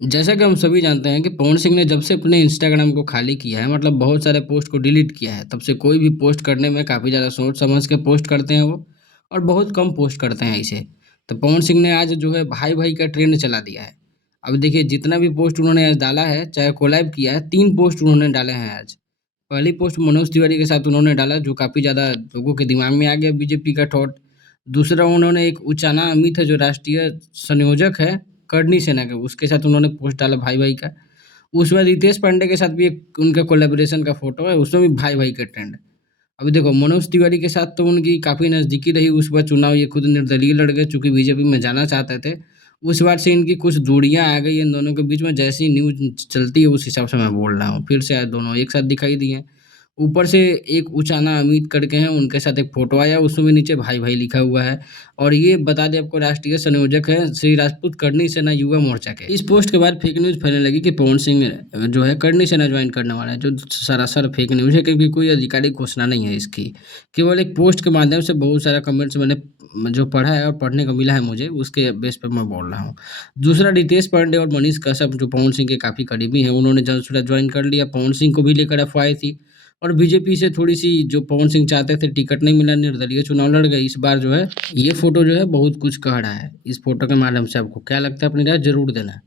जैसा कि हम सभी जानते हैं कि पवन सिंह ने जब से अपने इंस्टाग्राम को खाली किया है मतलब बहुत सारे पोस्ट को डिलीट किया है, तब से कोई भी पोस्ट करने में काफ़ी ज़्यादा सोच समझ के पोस्ट करते हैं वो और बहुत कम पोस्ट करते हैं इसे। तो पवन सिंह ने आज जो है भाई-भाई का ट्रेंड चला दिया है। अब देखिए जितना भी पोस्ट उन्होंने आज डाला है, चाहे कोलैब किया है, 3 पोस्ट उन्होंने डाले हैं आज। पहली पोस्ट मनोज तिवारी के साथ उन्होंने डाला जो काफ़ी ज़्यादा लोगों के दिमाग में आ गया बीजेपी का थॉट। दूसरा उन्होंने एक उचाना अमित है जो राष्ट्रीय संयोजक है करनी सेना के, उसके साथ उन्होंने पोस्ट डाला भाई-भाई का। उसके बाद रितेश पांडे के साथ भी एक उनका कोलैबोरेशन का फ़ोटो है, उसमें भी भाई-भाई का ट्रेंड है। अभी देखो मनोज तिवारी के साथ तो उनकी काफ़ी नज़दीकी रही, उस बार चुनाव ये खुद निर्दलीय लड़ गए चूँकि बीजेपी में जाना चाहते थे। उस बार से इनकी कुछ दूरियाँ आ गई इन दोनों के बीच में, जैसी न्यूज़ चलती है उस हिसाब से मैं बोल रहा हूँ। फिर से आज दोनों एक साथ दिखाई दिए हैं। ऊपर से एक उचाना अमित करके हैं, उनके साथ एक फ़ोटो आया, उसमें भी नीचे भाई-भाई लिखा हुआ है और ये बता दें आपको राष्ट्रीय संयोजक हैं श्री राजपूत करनी सेना युवा मोर्चा के। इस पोस्ट के बाद फेक न्यूज़ फैलने लगी कि पवन सिंह जो है करनी सेना जॉइन करने वाला है, जो सरासर फेक न्यूज़ है क्योंकि कोई आधिकारिक घोषणा नहीं है इसकी। केवल एक पोस्ट के माध्यम से बहुत सारा कमेंट्स मैंने जो पढ़ा है और पढ़ने को मिला है मुझे, उसके बेस पे मैं बोल रहा हूँ। दूसरा रितेश पांडे और मनीष कश्यप जो पवन सिंह के काफ़ी करीबी हैं, उन्होंने जल्द जॉइन कर लिया। पवन सिंह को भी लेकर अफ़वाहें थी। और बीजेपी से थोड़ी-सी जो पवन सिंह चाहते थे टिकट नहीं मिला, निर्दलीय चुनाव लड़ गए। इस बार जो है ये फ़ोटो जो है बहुत कुछ कह रहा है। इस फ़ोटो के माध्यम से आपको क्या लगता है अपनी राय ज़रूर देना।